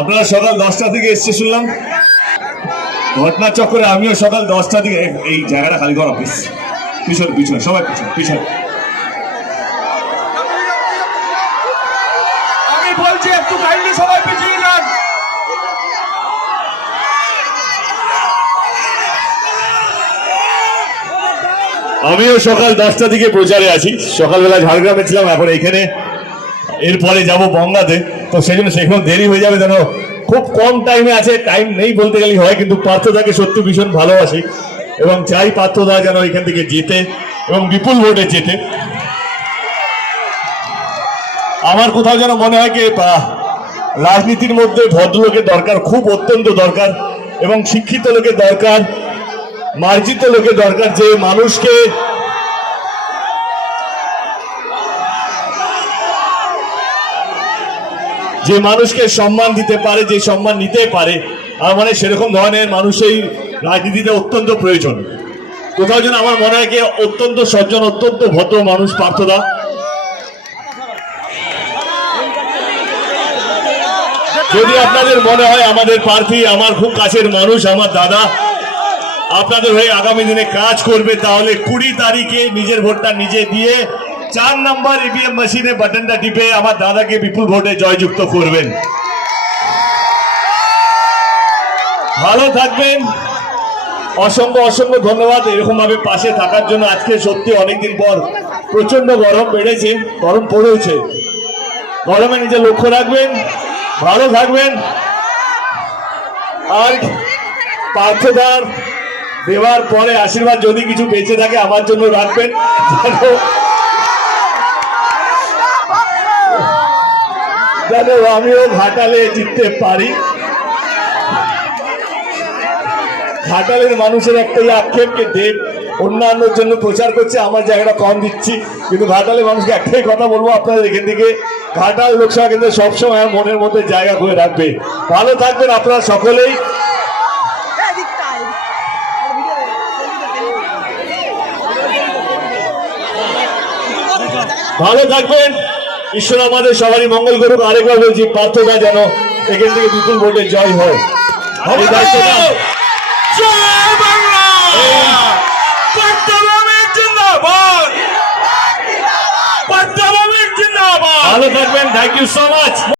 আপনারা সকাল দশটা থেকে এসছে শুনলাম। ঘটনা চক্করে আমিও সকাল দশটা থেকে এই জায়গাটা খালি করা অফিস পিছন পিছন, সবাই পিছন পিছন। কাইন্ডলি সবাই পিছিয়ে যান। আমিও সকাল দশটা থেকে প্রচারে আছি। সকালবেলা ঝাড়গ্রামে ছিলাম, এখন এখানে। এরপরে যাব বঙ্গাতে। তো সেই জন্য সেখানে দেরি হয়ে যাবে যেন খুব কম টাইমে আছে টাইম নেই বলতে গেলেই হয়, কিন্তু পার্থদাকে সত্যি ভীষণ ভালোবাসি। এবং চাই পার্থদা যেন এখান থেকে যেতে এবং বিপুল ভোটে যেতে আমার কোথাও যেন মনে হয় কি রাজনীতির মধ্যে ভদ্রলোকের দরকার, খুব অত্যন্ত দরকার এবং শিক্ষিত লোকের দরকার, মার্জিত লোকের দরকার যে মানুষকে যে মানুষকে সম্মান দিতে পারে, যে সম্মান নিতে পারে আমার মানে সেরকম ধরনের মানুষই রাজনীতিতে অত্যন্ত প্রয়োজন। কোথাও যেন আমার মনে হয় অত্যন্ত সজ্জন, অত্যন্ত ভদ্র মানুষ পার্থদা। যদি আপনাদের মনে হয় আমাদের প্রার্থী, আমার খুব কাছের মানুষ, আমার দাদা, আপনাদের হয়ে আগামী দিনে কাজ করবে, তাহলে কুড়ি তারিখে নিজের ভোটটা নিজে দিয়ে চার নাম্বার ইভিএম মেশিনে বাটনটা টিপে আমার দাদাকে বিপুল ভোটে জয়যুক্ত করবেন। ভালো থাকবেন। অসংখ্য অসংখ্য ধন্যবাদ। এরকম ভাবে পাশে থাকার জন্য আজকে সত্যি অনেকদিন পর প্রচণ্ড গরম বেড়েছে, গরম পড়েছে গরমে নিজে লক্ষ্য রাখবেন। ভালো থাকবেন। আর পার্থদার দেওয়ার পরে আশীর্বাদ যদি কিছু বেঁচে থাকে, আমার জন্য রাখবেন। যেন- আমিও ঘাটালে জিততে পারি। ঘাটালের মানুষের একটাই আক্ষেপকে দেব। অন্যান্যর জন্য প্রচার করছে আমার জায়গাটা কম দিচ্ছি। কিন্তু ঘাটালের মানুষকে একটাই কথা বলব আপনাদের এখান থেকে ঘাটাল লোকসভা কেন্দ্রে সবসময় মনের মধ্যে জায়গা করে রাখবে। ভালো থাকবেন আপনারা সকলেই। ভালো থাকবেন। ঈশ্বর আমাদের সবারই মঙ্গল করুক। আরেকবার বলছি প্রার্থনা যেন এখান থেকে বিপুল ভোটে জয় হয়। জয় Bangla! Thank you so much.